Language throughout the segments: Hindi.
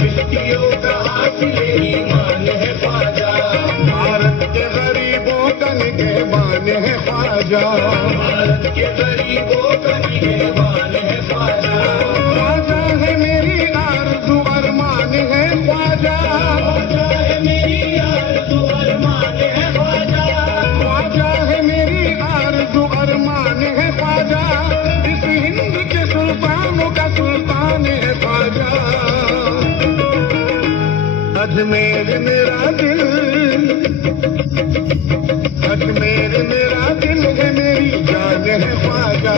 चिश्तियों का हासिल ईमान है ख्वाजा, भारत के गरीबों का निगहबान है ख्वाजा, भारत के गरीबों का निगहबान है ख्वाजा, ख्वाजा है मेरी आरज़ू अरमान है ख्वाजा, ख्वाजा है मेरी आरज़ू अरमान है ख्वाजा, ख्वाजा है मेरी आरज़ू अरमान है ख्वाजा, इस हिंद के सुल्तानों का सुल्तान है ख्वाजा। अजमेर मेरा दिल, अजमेर मेरा दिल है मेरी जान है ख्वाजा,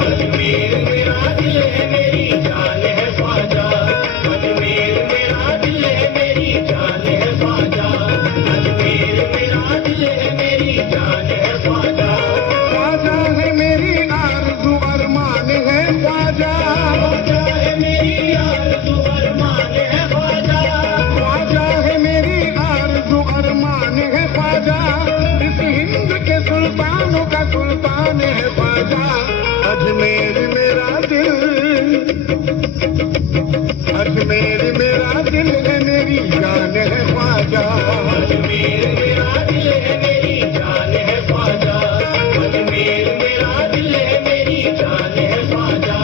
अजमेर मेरा दिल है मेरी जान है ख्वाजा, अजमेर मेरा दिल है मेरी जान है ख्वाजा, अजमेर मेरा दिल है मेरी जान है ख्वाजा, ख्वाजा है मेरी आरज़ू अरमान है ख्वाजा, ख्वाजा है मेरी आरज़ू अरमान है ख्वाजा, ख्वाजा है मेरी आरज़ू अरमान है ख्वाजा, इस हिंद के सुल्तानों का सुल्तान है ख्वाजा। अजमेर मेरा दिल, अजमेर मेरा दिल है मेरी जान है ख्वाजा, अजमेर मेरा दिल है मेरी जान है ख्वाजा, अजमेर मेरा दिल है मेरी जान है ख्वाजा,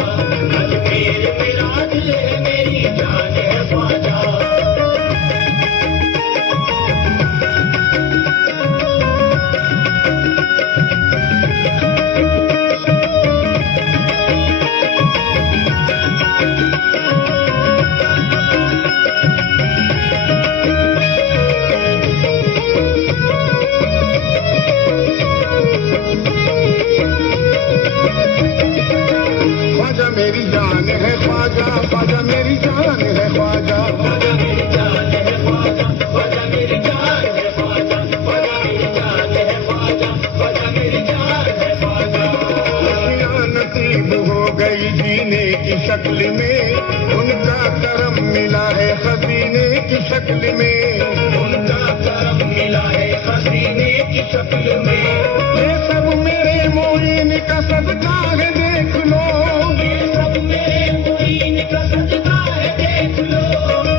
अजमेर मेरा दिल है मेरी जान है ख्वाजा। ख्वाजा मेरी जान है ख्वाजा, ख्वाजा मेरी जान है ख्वाजा, ख्वाजा मेरी जान है ख्वाजा, ख्वाजा मेरी जान है ख्वाजा, ख्वाजा मेरी जान है ख्वाजा, ख्वाजा मेरी जान है ख्वाजा। खुशियाँ नसीब हो गई जीने की शक्ल में, उनका करम मिला है खजीने की शक्ल में, उनका करम मिला है खजीने की शक्ल में, ये सब मेरे मोइन का सदका है देख लो, ये सब मेरे मोइन का सदका है देख लो,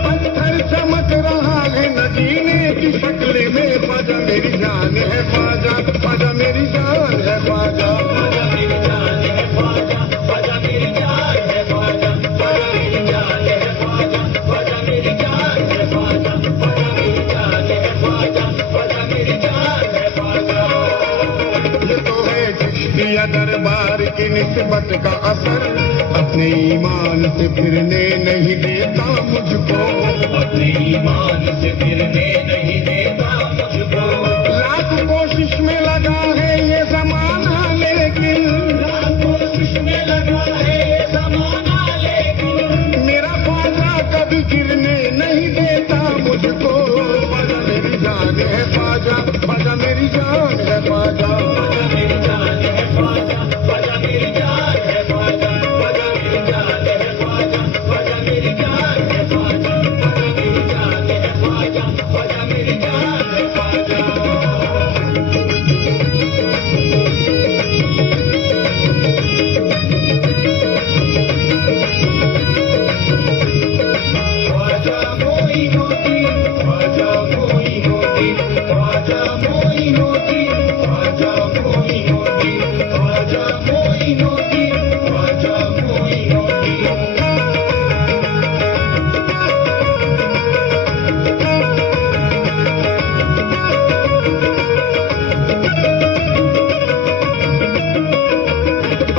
पत्थर चमक रहा है नगीने की शक्ल में, ख्वाजा मेरी जान है ख्वाजा, ख्वाजा मेरी जान है ख्वाजा, ख्वाजा मेरी जान है ख्वाजा, ख्वाजा मेरी जान है ख्वाजा, ख्वाजा मेरी जान है ख्वाजा, ख्वाजा मेरी जान है ख्वाजा, ख्वाजा मेरी जान है ख्वाजा, ख्वाजा मेरी जान है ख्वाजा। ये तो है चिश्तिया दरबार की निस्बत का असर, अपने ईमान से फिरने नहीं देता मुझको, अपने ईमान से फिरने नहीं देता मुझको, लाख कोशिश में लगा है ये ज़माना लेकिन, लाख कोशिश में लगा है ये ज़माना लेकिन, मेरा ख्वाजा कभी गिरने नहीं देता मुझको, ख्वाजा मेरी जान है ख्वाजा, ख्वाजा मेरी जान है ख्वाजा, ख्वाजा मेरी जान है ख्वाजा, ख्वाजा मेरी जान है ख्वाजा, ख्वाजा मेरी जान है ख्वाजा, ख्वाजा मेरी जान है ख्वाजा, ख्वाजा मेरी जान है ख्वाजा, ख्वाजा मेरी जान है ख्वाजा। ख्वाजा मोइनुद्दीन, ख्वाजा मोइनुद्दीन, ख्वाजा मोइनुद्दीन, ख्वाजा मोइनुद्दीन, ख्वाजा मोइनुद्दीन, ख्वाजा मोइनुद्दीन।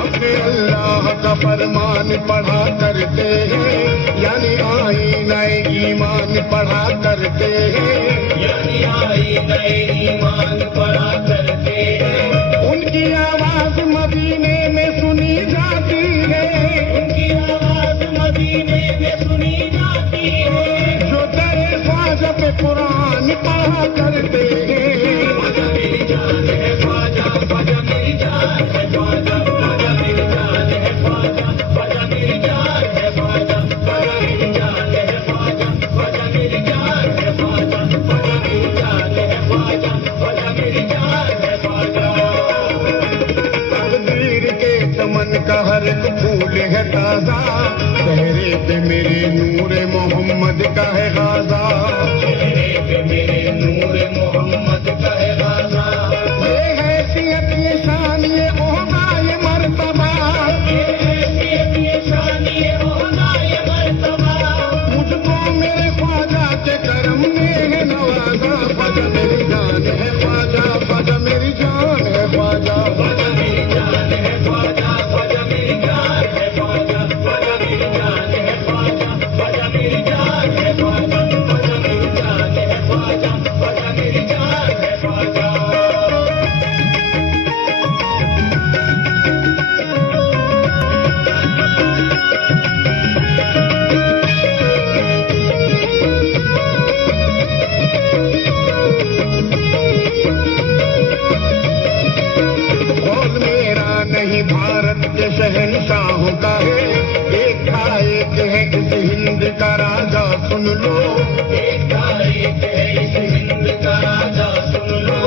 अपने अल्लाह का फरमान पढ़ा करते हैं, यानी आईना ईमान पढ़ा करते हैं, यानी आईना पढ़ा करते हैं। ख्वाजा मेरी जान है ख्वाजा, ख्वाजा मेरी जान है ख्वाजा, ख्वाजा मेरी जान है ख्वाजा, ख्वाजा मेरी जान है ख्वाजा, ख्वाजा मेरी जान है ख्वाजा, ख्वाजा मेरी जान है ख्वाजा, ख्वाजा मेरी जान है ख्वाजा, ख्वाजा मेरी जान है ख्वाजा। तकदीर के चमन का हर एक फूल है ताजा, चेहरे पे मेरे नूर मोहम्मद का है गाजा, चेहरे पे मेरे नूर मोहम्मद का है गाजा। ये हैसियत ये शान ये ओहदा ये मर्तबा, ये हैसियत ये शान ये ओहदा ये मर्तबा, मुझको मेरे ख्वाजा के करम ने है नवाजा। ख्वाजा मेरी जान है ख्वाजा, ख्वाजा मेरी जान है ख्वाजा, ख्वाजा मेरी जान है ख्वाजा, ख्वाजा मेरी जान है ख्वाजा, ख्वाजा मेरी जान है ख्वाजा, ख्वाजा मेरी जान है ख्वाजा, ख्वाजा मेरी जान है ख्वाजा, ख्वाजा मेरी जान है ख्वाजा। कौन मेरा नहीं भारत के शहंशाहों का है, एक था एक है इस हिंद का राजा सुन लो, एक था एक है इस हिंद का राजा सुन लो।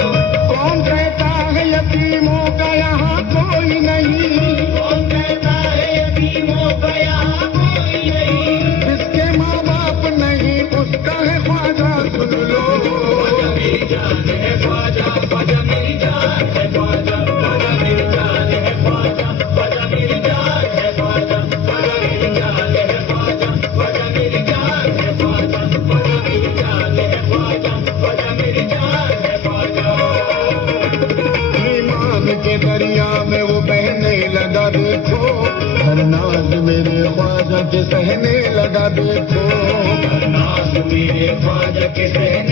कौन कहता है यतीमों का यहाँ कोई नहीं, कौन कहता है यतीमों का यहाँ कोई नहीं, जिसके माँ बाप नहीं उसका है ख्वाजा सुन लो। ख्वाजा मेरी जान है ख्वाजा, ख्वाजा मेरी जान है ख्वाजा, ख्वाजा मेरी जान है ख्वाजा, ख्वाजा मेरी जान है ख्वाजा, ख्वाजा मेरी जान है ख्वाजा, ख्वाजा मेरी जान है ख्वाजा, ख्वाजा मेरी जान है ख्वाजा, ख्वाजा मेरी जान है ख्वाजा। ईमान के दरिया में वो बहने लगा देखो, हर नाज मेरे ख्वाजा के सहने लगा देखो, हर नाज मेरे ख्वाजा के सहने